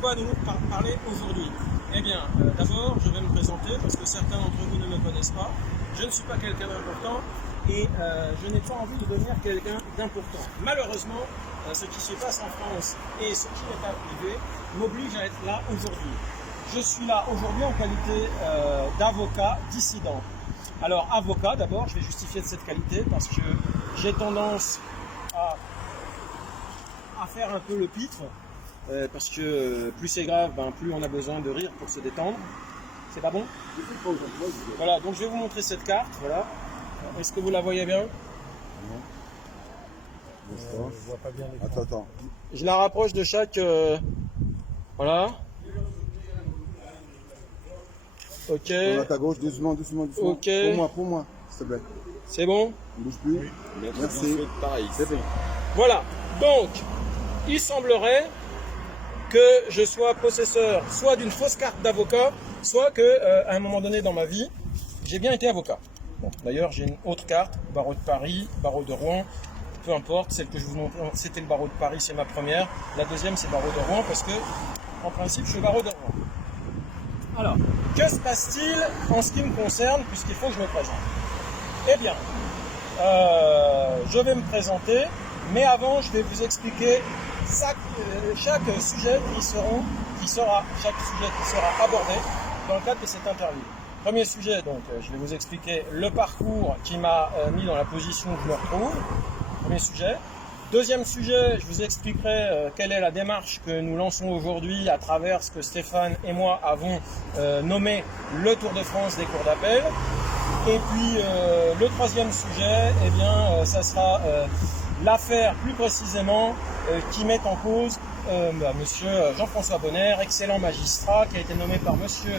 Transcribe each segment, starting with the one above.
quoi nous parler aujourd'hui? Eh bien, d'abord, je vais me présenter parce que certains d'entre vous ne me connaissent pas. Je ne suis pas quelqu'un d'important et je n'ai pas envie de devenir quelqu'un d'important. Malheureusement, ce qui se passe en France et ce qui n'est pas privé m'oblige à être là aujourd'hui. Je suis là aujourd'hui en qualité d'avocat dissident. Alors, avocat, d'abord, je vais justifier de cette qualité parce que j'ai tendance à faire un peu le pitre. Parce que plus c'est grave, plus on a besoin de rire pour se détendre. C'est pas bon? Voilà, donc je vais vous montrer cette carte. Voilà. Est-ce que vous la voyez bien? Non. Je vois pas bien les Attends. Je la rapproche de chaque... Voilà. Ok. Tourne à ta gauche, doucement. Ok. Pour moi, s'il te plaît. C'est bon? Ne bouge plus. Oui. Merci. Pareil. C'est bon. Voilà. Donc, il semblerait que je sois possesseur soit d'une fausse carte d'avocat, soit que à un moment donné dans ma vie, j'ai bien été avocat. Bon, d'ailleurs, j'ai une autre carte, barreau de Paris, barreau de Rouen, peu importe, celle que je vous montre, c'était le barreau de Paris, c'est ma première. La deuxième, c'est barreau de Rouen, parce que, en principe, je suis barreau de Rouen. Alors, que se passe-t-il en ce qui me concerne, puisqu'il faut que je me présente? Eh bien, je vais me présenter, mais avant, je vais vous expliquer chaque sujet qui sera abordé dans le cadre de cette interview. Premier sujet, donc, je vais vous expliquer le parcours qui m'a mis dans la position où je me retrouve. Premier sujet. Deuxième sujet, je vous expliquerai quelle est la démarche que nous lançons aujourd'hui à travers ce que Stéphane et moi avons nommé le Tour de France des cours d'appel. Et puis le troisième sujet, eh bien, ça sera l'affaire plus précisément qui met en cause monsieur Jean-François Bonner, excellent magistrat qui a été nommé par monsieur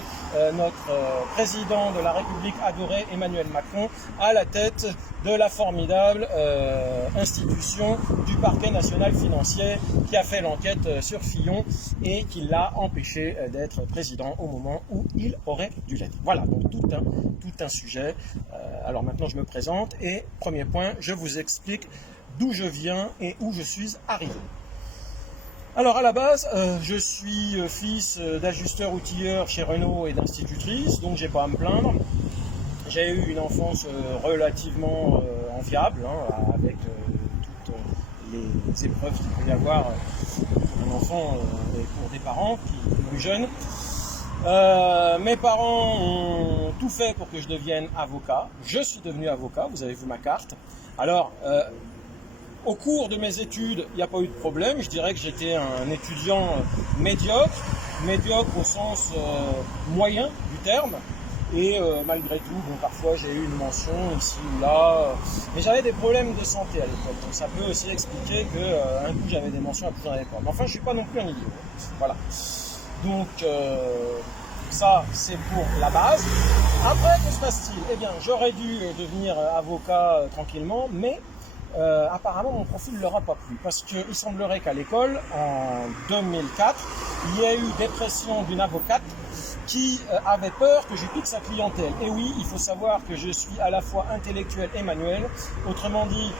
notre président de la République adoré Emmanuel Macron à la tête de la formidable institution du parquet national financier qui a fait l'enquête sur Fillon et qui l'a empêché d'être président au moment où il aurait dû l'être. Voilà, donc tout un sujet. Alors maintenant je me présente et premier point, je vous explique d'où je viens et où je suis arrivé. Alors à la base, je suis fils d'ajusteur outilleur chez Renault et d'institutrice, donc j'ai pas à me plaindre. J'ai eu une enfance relativement enviable, avec toutes les épreuves qu'il peut y avoir pour un enfant et pour des parents plus jeunes. Mes parents ont tout fait pour que je devienne avocat. Je suis devenu avocat, vous avez vu ma carte. Alors, au cours de mes études, il n'y a pas eu de problème. Je dirais que j'étais un étudiant médiocre au sens moyen du terme. Et malgré tout, bon, parfois j'ai eu une mention ici ou là. Mais j'avais des problèmes de santé à l'époque. Donc ça peut aussi expliquer qu'un coup j'avais des mentions, un coup j'en avais pas. Mais enfin, je ne suis pas non plus un idiot. Voilà. Donc, ça, c'est pour la base. Après, que se passe-t-il? Eh bien, j'aurais dû devenir avocat tranquillement, mais apparemment mon profil ne leur a pas plu parce qu'il semblerait qu'à l'école en 2004 il y ait eu des pressions d'une avocate qui avait peur que je pique sa clientèle. Et oui, il faut savoir que je suis à la fois intellectuel et manuel. Autrement dit,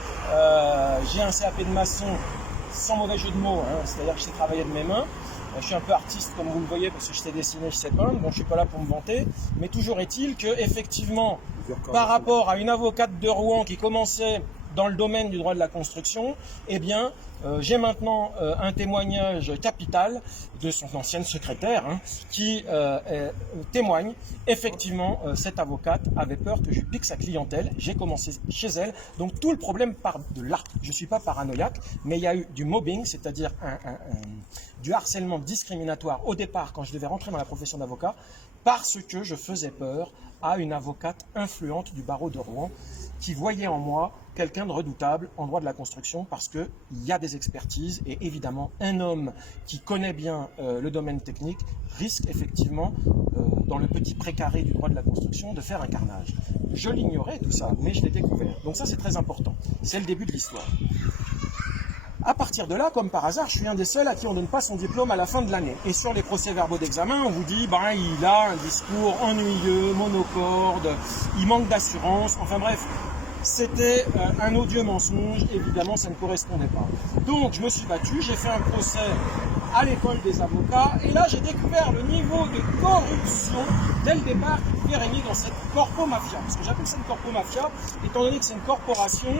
j'ai un CAP de maçon sans mauvais jeu de mots, c'est-à-dire que je sais travailler de mes mains. Je suis un peu artiste comme vous le voyez parce que je sais dessiner, je sais peindre. Bon, je suis pas là pour me vanter, mais toujours est-il que effectivement, par rapport à une avocate de Rouen qui commençait dans le domaine du droit de la construction, eh bien, j'ai maintenant un témoignage capital de son ancienne secrétaire qui témoigne. Effectivement, cette avocate avait peur que je pique sa clientèle. J'ai commencé chez elle. Donc tout le problème part de là. Je ne suis pas paranoïaque, mais il y a eu du mobbing, c'est-à-dire du harcèlement discriminatoire au départ quand je devais rentrer dans la profession d'avocat parce que je faisais peur à une avocate influente du barreau de Rouen qui voyait en moi quelqu'un de redoutable en droit de la construction parce qu'il y a des expertises et évidemment un homme qui connaît bien le domaine technique risque effectivement dans le petit précaré du droit de la construction de faire un carnage. Je l'ignorais tout ça, mais je l'ai découvert. Donc ça c'est très important, c'est le début de l'histoire. À partir de là, comme par hasard, je suis un des seuls à qui on ne donne pas son diplôme à la fin de l'année. Et sur les procès-verbaux d'examen, on vous dit, il a un discours ennuyeux, monocorde, il manque d'assurance, enfin bref. C'était un odieux mensonge, évidemment ça ne correspondait pas. Donc je me suis battu, j'ai fait un procès à l'école des avocats. Et là, j'ai découvert le niveau de corruption dès le départ qui pouvait régner dans cette corpo-mafia. Parce que j'appelle ça une corpo-mafia, étant donné que c'est une corporation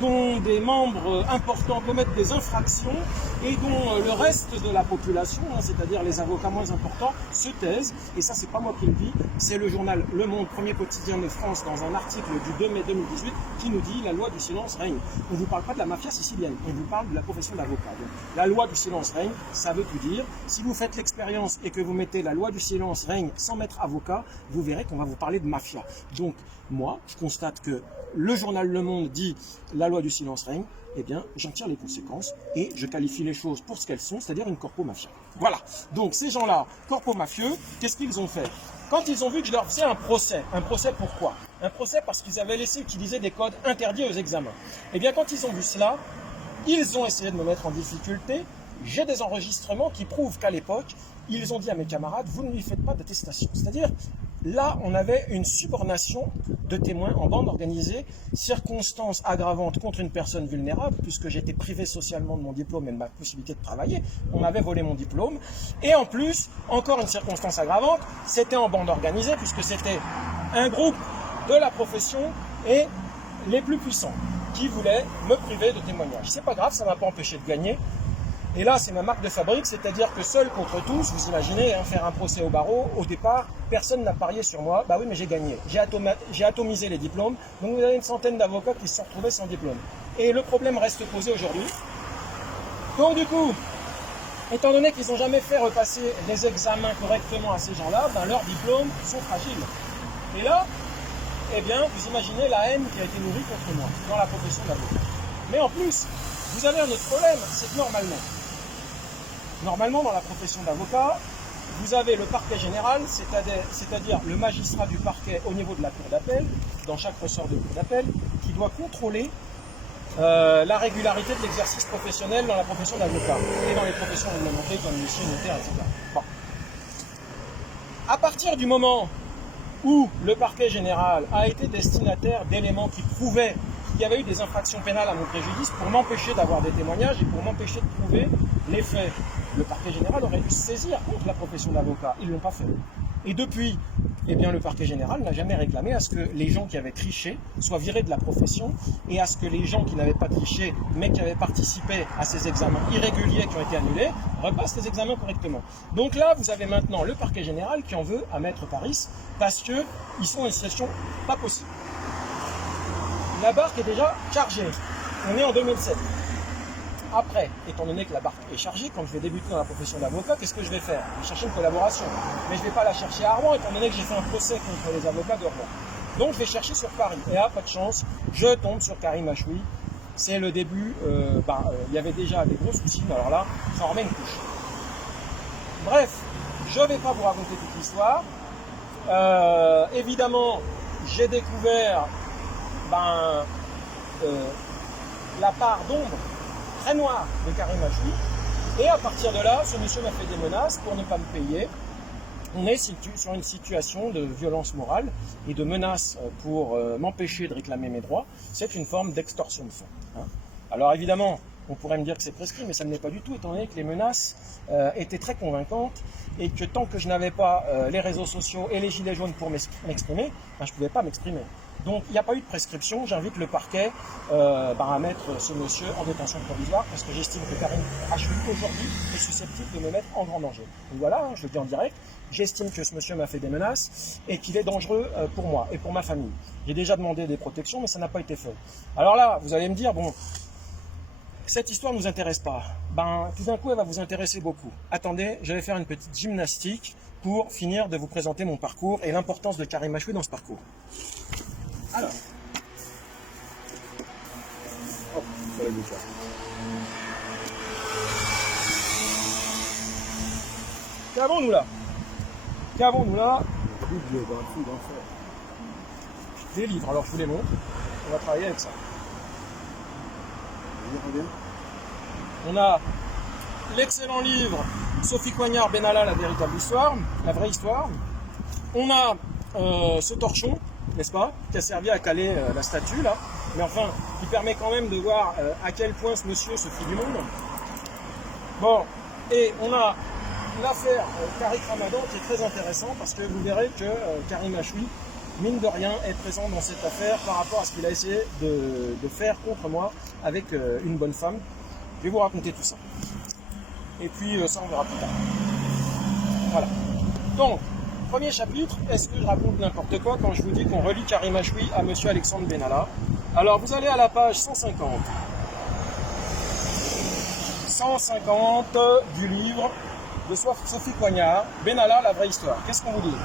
dont des membres importants commettent des infractions et dont le reste de la population, c'est-à-dire les avocats moins importants, se taisent. Et ça, c'est pas moi qui le dis, c'est le journal Le Monde, premier quotidien de France, dans un article du 2 mai 2018, qui nous dit « La loi du silence règne ». On ne vous parle pas de la mafia sicilienne, on vous parle de la profession d'avocat. Donc, la loi du silence règne, ça veut tout dire. Si vous faites l'expérience et que vous mettez la loi du silence règne sans mettre avocat, vous verrez qu'on va vous parler de mafia. Donc, moi, je constate que le journal Le Monde dit « La loi du silence règne », eh bien, j'en tire les conséquences et je qualifie les choses pour ce qu'elles sont, c'est-à-dire une corpo-mafia. Voilà. Donc, ces gens-là, corpo-mafieux, qu'est-ce qu'ils ont fait? Quand ils ont vu que je leur faisais un procès pourquoi? Un procès parce qu'ils avaient laissé utiliser des codes interdits aux examens. Eh bien, quand ils ont vu cela, ils ont essayé de me mettre en difficulté. J'ai des enregistrements qui prouvent qu'à l'époque, ils ont dit à mes camarades, vous ne lui faites pas d'attestation. C'est-à-dire, là, on avait une subornation de témoins en bande organisée, circonstances aggravantes contre une personne vulnérable, puisque j'étais privé socialement de mon diplôme et de ma possibilité de travailler. On m'avait volé mon diplôme. Et en plus, encore une circonstance aggravante, c'était en bande organisée, puisque c'était un groupe de la profession et les plus puissants qui voulaient me priver de témoignages. C'est pas grave, ça ne m'a pas empêché de gagner. Et là, c'est ma marque de fabrique, c'est-à-dire que seul contre tous, vous imaginez, faire un procès au barreau, au départ, personne n'a parié sur moi. Bah oui, mais j'ai gagné. J'ai atomisé les diplômes. Donc vous avez une centaine d'avocats qui se sont retrouvés sans diplôme. Et le problème reste posé aujourd'hui. Donc du coup, étant donné qu'ils n'ont jamais fait repasser les examens correctement à ces gens-là, ben, leurs diplômes sont fragiles. Et là, eh bien, vous imaginez la haine qui a été nourrie contre moi dans la profession d'avocat. Mais en plus, vous avez un autre problème, c'est que normalement, dans la profession d'avocat, vous avez le parquet général, c'est-à-dire le magistrat du parquet au niveau de la cour d'appel, dans chaque ressort de cour d'appel, qui doit contrôler la régularité de l'exercice professionnel dans la profession d'avocat et dans les professions réglementées comme huissier, notaire, etc. Bon. À partir du moment où le parquet général a été destinataire d'éléments qui prouvaient qu'il y avait eu des infractions pénales à mon préjudice pour m'empêcher d'avoir des témoignages et pour m'empêcher de prouver les faits, le parquet général aurait dû se saisir contre la profession d'avocat. Ils ne l'ont pas fait. Et depuis, eh bien, le parquet général n'a jamais réclamé à ce que les gens qui avaient triché soient virés de la profession et à ce que les gens qui n'avaient pas triché mais qui avaient participé à ces examens irréguliers qui ont été annulés repassent les examens correctement. Donc là, vous avez maintenant le parquet général qui en veut à Maître Paris parce qu'ils sont dans une situation pas possible. La barque est déjà chargée. On est en 2007. Après, étant donné que la barque est chargée, quand je vais débuter dans la profession d'avocat, qu'est-ce que je vais faire? Je vais chercher une collaboration. Mais je ne vais pas la chercher à Rouen, étant donné que j'ai fait un procès contre les avocats de Rouen. Donc je vais chercher sur Paris. Et là, pas de chance, je tombe sur Karim Achoui. C'est le début. Il y avait déjà des gros soucis, mais alors là, ça en remet une couche. Bref, je ne vais pas vous raconter toute l'histoire. Évidemment, j'ai découvert la part d'ombre très noire de Karim Achoui. Et à partir de là, ce monsieur m'a fait des menaces pour ne pas me payer. On est sur une situation de violence morale et de menaces pour m'empêcher de réclamer mes droits. C'est une forme d'extorsion de fonds. Hein. Alors évidemment, on pourrait me dire que c'est prescrit, mais ça ne l'est pas du tout, étant donné que les menaces étaient très convaincantes et que tant que je n'avais pas les réseaux sociaux et les gilets jaunes pour m'exprimer, je ne pouvais pas m'exprimer. Donc il n'y a pas eu de prescription, j'invite le parquet à mettre ce monsieur en détention provisoire parce que j'estime que Karim Achoui aujourd'hui est susceptible de me mettre en grand danger. Donc voilà, je le dis en direct, j'estime que ce monsieur m'a fait des menaces et qu'il est dangereux pour moi et pour ma famille. J'ai déjà demandé des protections mais ça n'a pas été fait. Alors là, vous allez me dire, bon, cette histoire ne nous intéresse pas. Tout d'un coup, elle va vous intéresser beaucoup. Attendez, je vais faire une petite gymnastique pour finir de vous présenter mon parcours et l'importance de Karim Achoui dans ce parcours. Alors, hop, ça va le faire. Qu'avons-nous là? Qu'avons-nous là? Bibliographie d'enfer. Des livres, alors je vous les montre. On va travailler avec ça. Reviens. On a l'excellent livre Sophie Coignard Benalla, la véritable histoire, la vraie histoire. On a ce torchon, n'est-ce pas, qui a servi à caler la statue là, mais enfin, qui permet quand même de voir à quel point ce monsieur se fit du monde. Bon, Et on a l'affaire Tariq Ramadan qui est très intéressant parce que vous verrez que Karim Achoui, mine de rien, est présent dans cette affaire par rapport à ce qu'il a essayé de faire contre moi avec une bonne femme. Je vais vous raconter tout ça. Et puis ça on verra plus tard. Voilà. Donc, premier chapitre, est-ce que je raconte n'importe quoi quand je vous dis qu'on relie Karim Achoui à M. Alexandre Benalla? Alors vous allez à la page 150. 150 du livre de Sophie Coignard, Benalla, la vraie histoire. Qu'est-ce qu'on vous dit?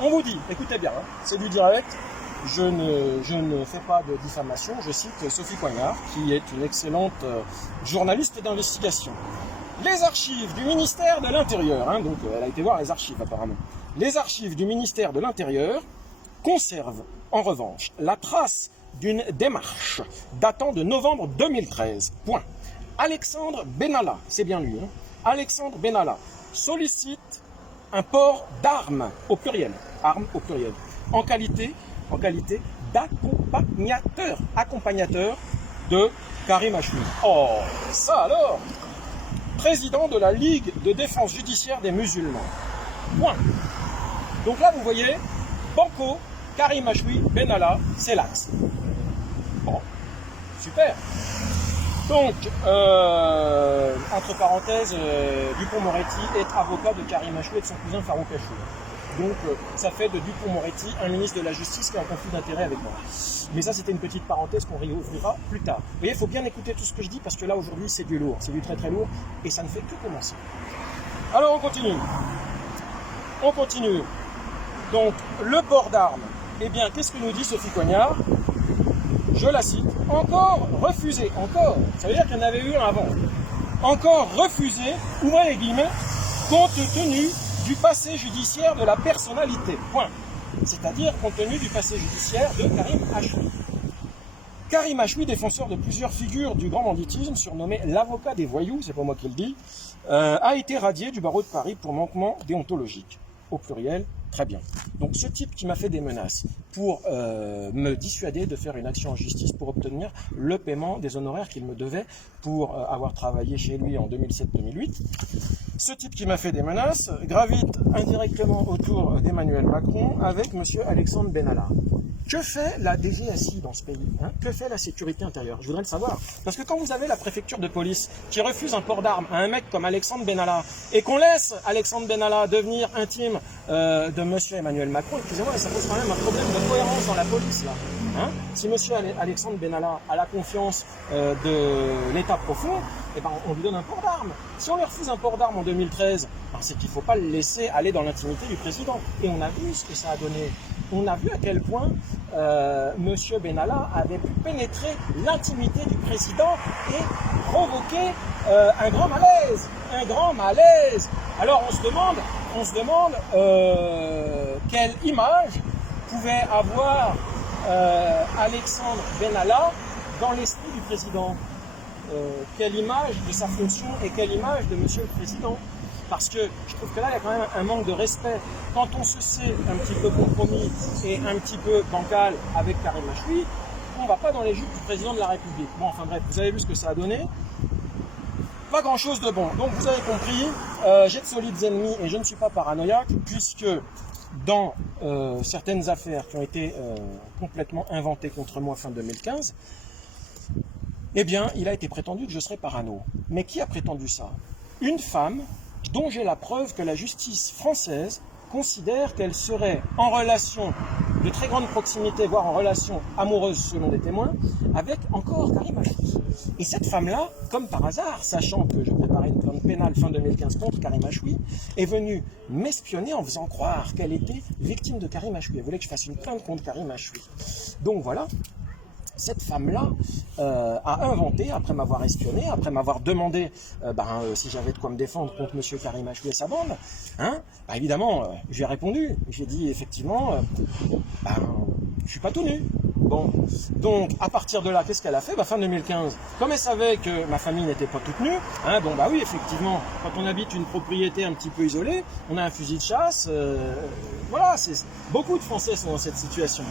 On vous dit, écoutez bien, hein, c'est du direct, je ne fais pas de diffamation, je cite Sophie Coignard, qui est une excellente journaliste d'investigation. Les archives du ministère de l'Intérieur, hein, donc elle a été voir les archives apparemment, les archives du ministère de l'Intérieur conservent en revanche la trace d'une démarche datant de novembre 2013. Point. Alexandre Benalla, c'est bien lui, hein, Alexandre Benalla sollicite un port d'armes au pluriel, armes au pluriel, en qualité accompagnateur de Karim Achoui. Oh, ça alors, président de la Ligue de défense judiciaire des musulmans. Point. Donc là, vous voyez, Banco, Karim Achoui, Benalla, c'est l'axe. Bon, super. Donc, entre parenthèses, Dupond-Moretti est avocat de Karim Achoui et de son cousin Farouk Achoui. Donc, ça fait de Dupond-Moretti un ministre de la Justice qui est en conflit d'intérêt avec moi. Mais ça, c'était une petite parenthèse qu'on réouvrira plus tard. Vous voyez, il faut bien écouter tout ce que je dis parce que là, aujourd'hui, c'est du lourd. C'est du très très lourd et ça ne fait que commencer. Alors, on continue. On continue. Donc, le port d'armes. Eh bien, qu'est-ce que nous dit Sophie Coignard? Je la cite, encore refusé, encore, ça veut dire qu'il y en avait eu un avant, encore refusé, ouvrez les guillemets, compte tenu du passé judiciaire de la personnalité, point. C'est-à-dire compte tenu du passé judiciaire de Karim Achoui. Karim Achoui, défenseur de plusieurs figures du grand banditisme, surnommé l'avocat des voyous, c'est pas moi qui le dis, a été radié du barreau de Paris pour manquement déontologique, au pluriel. Très bien. Donc ce type qui m'a fait des menaces pour me dissuader de faire une action en justice pour obtenir le paiement des honoraires qu'il me devait pour avoir travaillé chez lui en 2007-2008. Ce type qui m'a fait des menaces gravite indirectement autour d'Emmanuel Macron avec M. Alexandre Benalla. Que fait la DGSI dans ce pays, hein? Que fait la sécurité intérieure? Je voudrais le savoir. Parce que quand vous avez la préfecture de police qui refuse un port d'armes à un mec comme Alexandre Benalla et qu'on laisse Alexandre Benalla devenir intime de M. Emmanuel Macron, excusez-moi, ça pose quand même un problème de cohérence dans la police là. Hein? Si M. Alexandre Benalla a la confiance de l'État profond, eh ben, on lui donne un port d'armes. Si on lui refuse un port d'armes en 2013, ben, c'est qu'il ne faut pas le laisser aller dans l'intimité du président. Et on a vu ce que ça a donné. On a vu à quel point M. Benalla avait pu pénétrer l'intimité du président et provoquer un grand malaise. Un grand malaise. Alors on se demande quelle image pouvait avoir Alexandre Benalla dans l'esprit du président. Quelle image de sa fonction et quelle image de Monsieur le Président. Parce que je trouve que là, il y a quand même un manque de respect. Quand on se sait un petit peu compromis et un petit peu bancal avec Karim Achoui, on ne va pas dans les jupes du président de la République. Bon, enfin bref, vous avez vu ce que ça a donné. Pas grand-chose de bon. Donc vous avez compris, j'ai de solides ennemis et je ne suis pas paranoïaque, puisque dans certaines affaires qui ont été complètement inventées contre moi fin 2015, eh bien, il a été prétendu que je serais parano. Mais qui a prétendu ça? Une femme dont j'ai la preuve que la justice française considère qu'elle serait en relation de très grande proximité, voire en relation amoureuse selon des témoins, avec encore Karim Achoui. Et cette femme-là, comme par hasard, sachant que je préparais une plainte pénale fin 2015 contre Karim Achoui, est venue m'espionner en faisant croire qu'elle était victime de Karim Achoui. Elle voulait que je fasse une plainte contre Karim Achoui. Donc voilà. Cette femme-là a inventé, après m'avoir espionné, après m'avoir demandé si j'avais de quoi me défendre contre M. Karim Achoui et sa bande, hein, évidemment, j'ai répondu. J'ai dit effectivement, je ne suis pas tout nu. Bon, donc à partir de là, qu'est-ce qu'elle a fait? Fin 2015, comme elle savait que ma famille n'était pas toute nue, hein, oui, effectivement, quand on habite une propriété un petit peu isolée, on a un fusil de chasse, voilà, beaucoup de Français sont dans cette situation.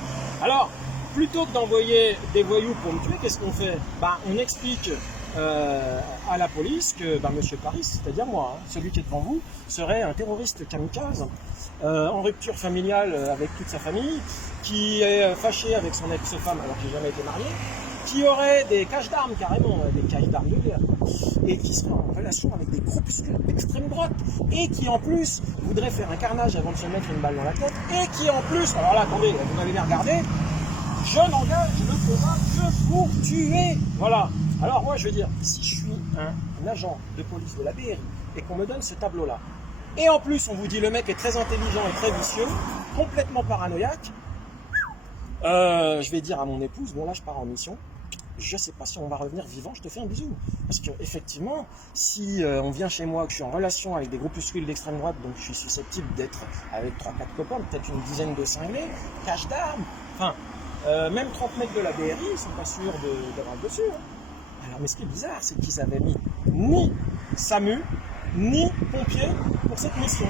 Alors, plutôt que d'envoyer des voyous pour me tuer, qu'est-ce qu'on fait? On explique à la police que Monsieur Paris, c'est-à-dire moi, hein, celui qui est devant vous, serait un terroriste kamikaze, en rupture familiale avec toute sa famille, qui est fâché avec son ex-femme alors que j'ai jamais été marié, qui aurait des caches d'armes carrément, des caches d'armes de guerre, et qui serait en relation avec des groupuscules d'extrême droite, et qui en plus voudrait faire un carnage avant de se mettre une balle dans la tête, et qui en plus, alors là attendez, vous m'avez bien regardé, je n'engage le combat que pour tuer. Voilà. Alors moi je veux dire, si je suis un agent de police de la BRI et qu'on me donne ce tableau-là, et en plus on vous dit le mec est très intelligent et très vicieux, complètement paranoïaque, je vais dire à mon épouse, bon là je pars en mission, je sais pas si on va revenir vivant, je te fais un bisou. Parce que effectivement, si on vient chez moi, que je suis en relation avec des groupuscules d'extrême droite, donc je suis susceptible d'être avec 3-4 copains, peut-être une dizaine de cinglés, cache d'armes, enfin, même 30 mecs de la BRI, ils sont pas sûrs d'avoir le dessus. Hein. Alors, mais ce qui est bizarre, c'est qu'ils avaient mis ni SAMU, ni pompiers pour cette mission.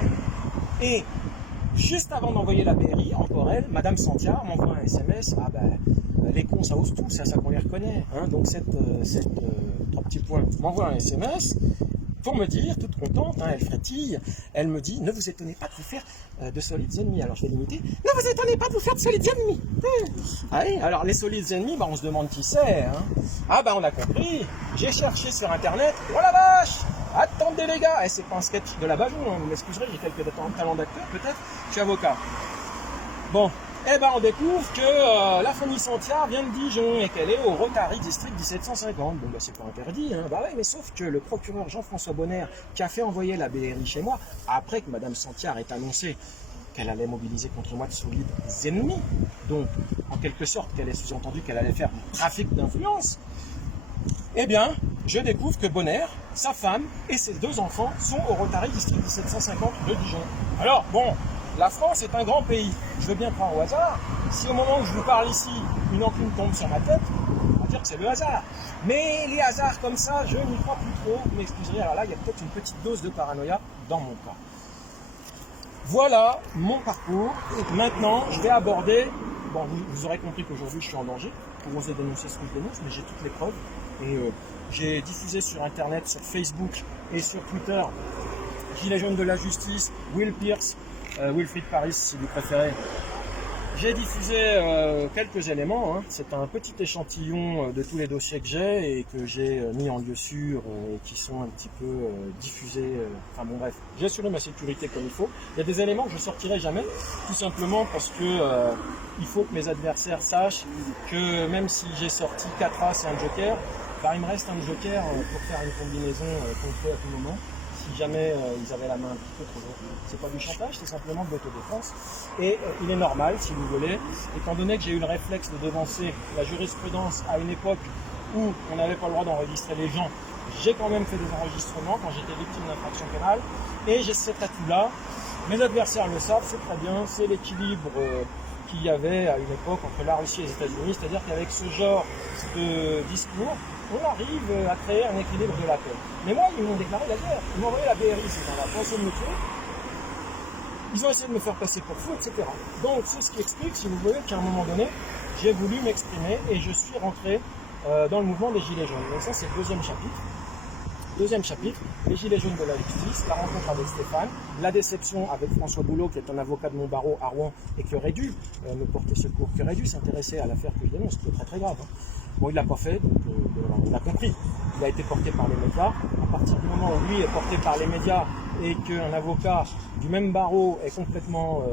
Et juste avant d'envoyer la BRI, encore elle, Madame Santiard m'envoie un SMS, ah ben, les cons ça ose tout, c'est à ça qu'on les reconnaît. Hein. Donc cette 3 petits points m'envoie un SMS pour me dire, toute contente, hein, elle frétille, elle me dit, ne vous étonnez pas de vous faire de solides ennemis. Alors je vais limiter, ne vous étonnez pas de vous faire de solides ennemis. Allez, alors les solides ennemis, bah, on se demande qui c'est. Hein. Ah bah on a compris, j'ai cherché sur internet, oh la vache, attendez les gars, c'est pas un sketch de la Bajou, hein, vous m'excuserez, j'ai quelques talents d'acteur peut-être, je suis avocat. Bon, eh ben on découvre que la famille Santiard vient de Dijon et qu'elle est au Rotary District 1750. Bon bah c'est pas interdit, hein. Bah ouais, mais sauf que le procureur Jean-François Bonner, qui a fait envoyer la BRI chez moi, après que Madame Santiard ait annoncé qu'elle allait mobiliser contre moi de solides ennemis, donc en quelque sorte qu'elle ait sous-entendu qu'elle allait faire du trafic d'influence, eh bien, je découvre que Bonner, sa femme et ses 2 enfants sont au Rotary District 1750 de Dijon. Alors, bon, la France est un grand pays. Je veux bien prendre au hasard. Si au moment où je vous parle ici, une enclume tombe sur ma tête, on va dire que c'est le hasard. Mais les hasards comme ça, je n'y crois plus trop. Vous m'excuserez, alors là, il y a peut-être une petite dose de paranoïa dans mon cas. Voilà mon parcours. Maintenant, je vais aborder... Bon, vous aurez compris qu'aujourd'hui, je suis en danger pour oser dénoncer ce que je dénonce, mais j'ai toutes les preuves. Et j'ai diffusé sur Internet, sur Facebook et sur Twitter, Gilets jaunes de la justice, Will Pierce, Wilfried Paris si vous préférez. J'ai diffusé quelques éléments, hein. C'est un petit échantillon de tous les dossiers que j'ai et que j'ai mis en lieu sûr et qui sont un petit peu diffusés. Enfin bon bref, j'ai assuré ma sécurité comme il faut. Il y a des éléments que je ne sortirai jamais, tout simplement parce que il faut que mes adversaires sachent que même si j'ai sorti 4 as et un joker, bah, il me reste un joker pour faire une combinaison qu'on fait à tout moment. Si jamais ils avaient la main un petit peu trop lourde. C'est pas du chantage, c'est simplement de l'autodéfense. Et il est normal, si vous voulez, étant donné que j'ai eu le réflexe de devancer la jurisprudence à une époque où on n'avait pas le droit d'enregistrer les gens, j'ai quand même fait des enregistrements quand j'étais victime d'infraction pénale. Et j'ai cet atout-là. Mes adversaires le savent, c'est très bien, c'est l'équilibre qu'il y avait à une époque entre la Russie et les États-Unis, c'est-à-dire qu'avec ce genre de discours, on arrive à créer un équilibre de la paix. Mais moi, ils m'ont déclaré la guerre. Ils m'ont envoyé la BRI, ces gens-là, pour essayer de me tuer. Ils ont essayé de me faire passer pour fou, etc. Donc, c'est ce qui explique, si vous voulez, qu'à un moment donné, j'ai voulu m'exprimer et je suis rentré dans le mouvement des Gilets jaunes. Donc ça, c'est le deuxième chapitre. Deuxième chapitre, les Gilets jaunes de la justice, la rencontre avec Stéphane, la déception avec François Boulot, qui est un avocat de mon barreau à Rouen et qui aurait dû me porter secours, qui aurait dû s'intéresser à l'affaire que je dénonce, ce qui est très très grave. Hein. Bon, il ne l'a pas fait, donc on l'a compris. Il a été porté par les médias. À partir du moment où lui est porté par les médias et qu'un avocat du même barreau est complètement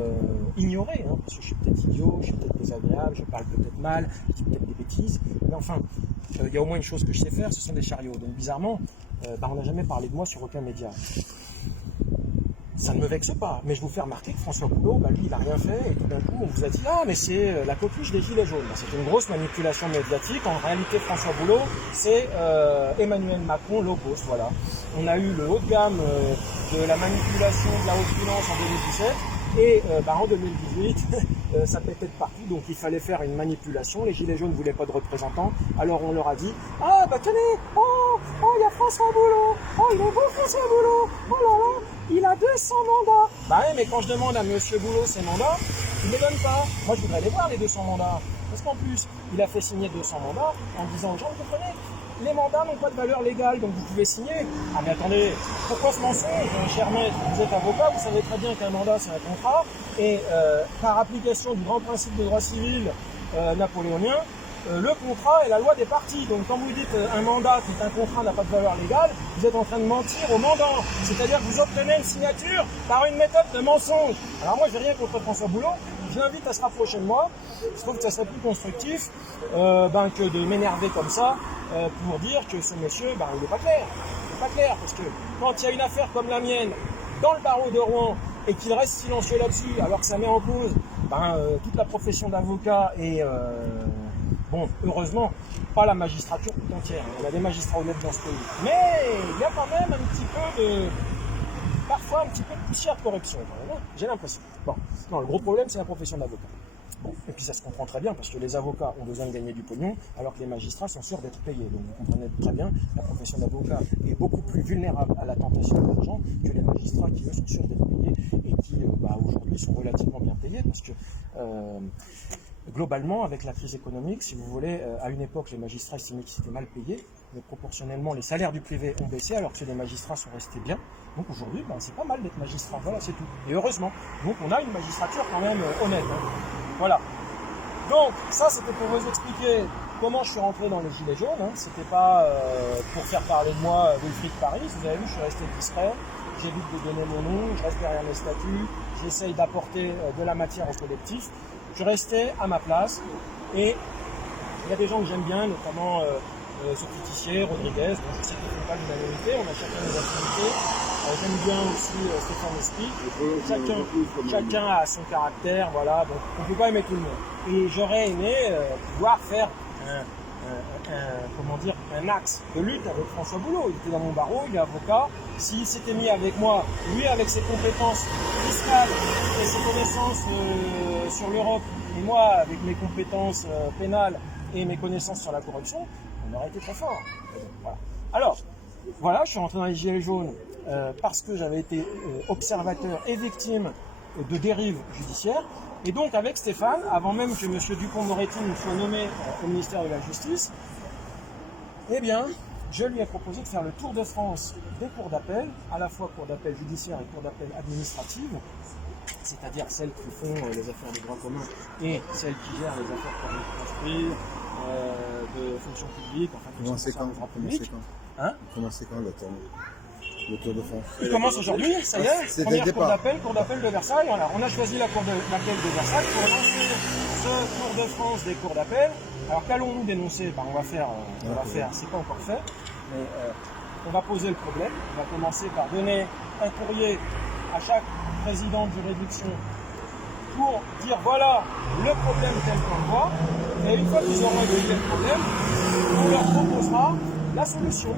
ignoré, hein, parce que je suis peut-être idiot, je suis peut-être désagréable, je parle peut-être mal, je dis peut-être des bêtises, mais enfin, il y a au moins une chose que je sais faire, ce sont des chariots. Donc bizarrement, on n'a jamais parlé de moi sur aucun média. Ça ne me vexe pas, mais je vous fais remarquer que François Boulot, lui, il n'a rien fait, et tout d'un coup, on vous a dit « Ah, mais c'est la coqueluche des Gilets jaunes ». C'est une grosse manipulation médiatique. En réalité, François Boulot, c'est Emmanuel Macron low cost, voilà. On a eu le haut de gamme de la manipulation de la haute finance en 2017, et en 2018, ça pétait de partout, donc il fallait faire une manipulation. Les Gilets jaunes ne voulaient pas de représentants, alors on leur a dit « Ah, tenez, il y a François Boulot, il est beau François Boulot, oh là là, il a 200 mandats !» Bah ouais, mais quand je demande à monsieur Boulot ses mandats, il ne me donne pas. Moi, je voudrais les voir, les 200 mandats. Parce qu'en plus, il a fait signer 200 mandats en disant aux gens, vous comprenez, les mandats n'ont pas de valeur légale, donc vous pouvez signer. Ah mais attendez, pourquoi ce mensonge, cher maître? Vous êtes avocat, vous savez très bien qu'un mandat c'est un contrat, et par application du grand principe de droit civil napoléonien, le contrat est la loi des parties. Donc quand vous dites un mandat qui est un contrat n'a pas de valeur légale, vous êtes en train de mentir au mandant. C'est-à-dire que vous obtenez une signature par une méthode de mensonge. Alors moi, je n'ai rien contre François Boulot. Je l'invite à se rapprocher de moi. Je trouve que ça serait plus constructif que de m'énerver comme ça pour dire que ce monsieur, il n'est pas clair. Il n'est pas clair parce que quand il y a une affaire comme la mienne dans le barreau de Rouen et qu'il reste silencieux là-dessus alors que ça met en cause toute la profession d'avocat et... Bon, heureusement, pas la magistrature tout entière. On a des magistrats honnêtes dans ce pays. Mais il y a quand même parfois un petit peu de poussière de corruption. J'ai l'impression. Bon, non, le gros problème, c'est la profession d'avocat. Bon, et puis ça se comprend très bien parce que les avocats ont besoin de gagner du pognon alors que les magistrats sont sûrs d'être payés. Donc vous comprenez très bien, la profession d'avocat est beaucoup plus vulnérable à la tentation de l'argent que les magistrats qui eux sont sûrs d'être payés et qui aujourd'hui sont relativement bien payés parce que globalement, avec la crise économique, si vous voulez, à une époque, les magistrats estimaient qu'ils étaient mal payés, mais proportionnellement, les salaires du privé ont baissé alors que ceux des magistrats sont restés bien. Donc aujourd'hui, c'est pas mal d'être magistrat, voilà, c'est tout. Et heureusement. Donc on a une magistrature quand même honnête. Voilà. Donc, ça, c'était pour vous expliquer comment je suis rentré dans les Gilets jaunes. C'était pas pour faire parler de moi Wilfried Paris. Vous avez vu, je suis resté discret. J'évite de donner mon nom, je reste derrière mes statuts. J'essaye d'apporter de la matière au collectif. Je restais à ma place et il y a des gens que j'aime bien, notamment Sophie Tissier, Rodriguez. Bon, je sais qu'ils ne font pas l'unanimité, on a chacun des affinités. J'aime bien aussi Stéphane Esprit. Chacun a son caractère, voilà. Donc on ne peut pas aimer tout le monde. Et j'aurais aimé pouvoir faire un axe de lutte avec François Boulot. Il était dans mon barreau, il est avocat. S'il s'était mis avec moi, lui avec ses compétences fiscales et ses connaissances sur l'Europe, et moi avec mes compétences pénales et mes connaissances sur la corruption, on aurait été très fort. Voilà. Alors, voilà, je suis rentré dans les Gilets jaunes parce que j'avais été observateur et victime de dérives judiciaires. Et donc avec Stéphane, avant même que M. Dupond-Moretti soit nommé au ministère de la Justice, eh bien, je lui ai proposé de faire le tour de France des cours d'appel, à la fois cours d'appel judiciaire et cours d'appel administrative, c'est-à-dire celles qui font les affaires de droit commun et celles qui gèrent les affaires permis de construire, de fonction publique, enfin tout ce qui concerne le droit public. Commencez quand le tour de France? Il commence aujourd'hui, ça y est, première cour d'appel de Versailles. Voilà. On a choisi la cour d'appel de Versailles pour lancer ce tour de France des cours d'appel. Alors qu'allons-nous dénoncer? On va faire, c'est pas encore fait, mais on va poser le problème. On va commencer par donner un courrier à chaque président de juridiction pour dire voilà le problème tel qu'on le voit. Et une fois qu'ils auront étudié le problème, on leur proposera la solution.